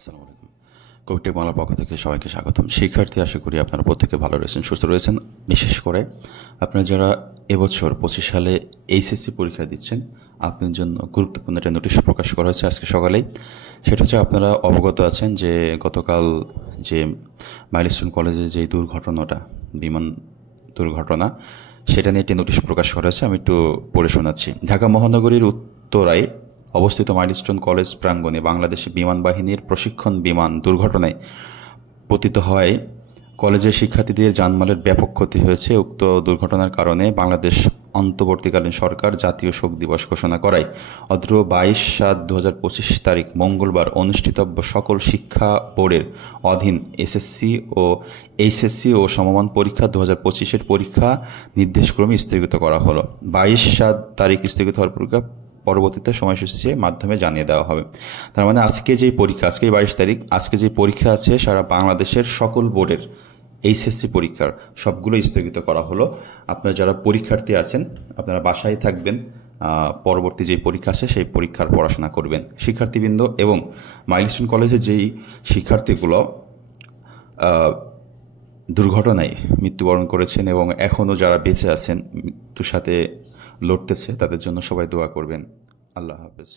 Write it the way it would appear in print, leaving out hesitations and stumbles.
আসসালামু আলাইকুম। কোভিড বাংলার পক্ষ থেকে সবাইকে স্বাগতম। শিক্ষার্থী, আশা করি আপনারা প্রত্যেকে ভালো রয়েছেন, সুস্থ রয়েছেন। বিশেষ করে আপনারা যারা এবছর 25 সালে এইচএসসি পরীক্ষা দিচ্ছেন, আপনাদের জন্য গুরুত্বপূর্ণ একটা নোটিশ প্রকাশ করা হয়েছে আজকে সকালেই। সেটা হচ্ছে, আপনারা অবগত আছেন যে গতকাল যে মাইলস্টোন কলেজে যে দুর্ঘটনাটা, বিমান দুর্ঘটনা, সেটা নিয়ে একটি নোটিশ প্রকাশ করা হয়েছে। আমি একটু পড়ে শোনাচ্ছি। ঢাকা মহানগরীর উত্তরায় অবস্থিত মাইলস্টোন কলেজ প্রাঙ্গণে বাংলাদেশ বিমান বাহিনীর প্রশিক্ষণ বিমান দুর্ঘটনায় পতিত হওয়ায় কলেজের শিক্ষার্থীদের জানমালের ব্যাপক ক্ষতি হয়েছে। উক্ত দুর্ঘটনার কারণে বাংলাদেশ অন্তর্বর্তীকালীন সরকার জাতীয় শোক দিবস ঘোষণা করায় অদ্র 22/7/2025 তারিখ মঙ্গলবার অনুষ্ঠিতব্য সকল শিক্ষা বোর্ডের অধীন এসএসসি ও এইচএসসি ও সমমান পরীক্ষা 2025-এর পরীক্ষা নির্দেশক্রমে স্থগিত করা হলো। 22/7 তারিখ স্থগিত হওয়ার পরীক্ষা পরবর্তীতে সময়সূচির মাধ্যমে জানিয়ে দেওয়া হবে। তার মানে আজকে যেই পরীক্ষা, আজকে 22 তারিখ, আজকে যে পরীক্ষা আছে সারা বাংলাদেশের সকল বোর্ডের এইচএসসি পরীক্ষার সবগুলো স্থগিত করা হলো। আপনারা যারা পরীক্ষার্থী আছেন, আপনারা বাসায় থাকবেন, পরবর্তী যে পরীক্ষা আছে সেই পরীক্ষার পড়াশোনা করবেন শিক্ষার্থীবৃন্দ। এবং মাইলস্টোন কলেজে যেই শিক্ষার্থীগুলো দুর্ঘটনায় মৃত্যুবরণ করেছেন এবং এখনও যারা বেঁচে আছেন, মৃত্যুর সাথে লড়তেছে, তাদের জন্য সবাই দোয়া করবেন। আল্লাহ হাফেজ।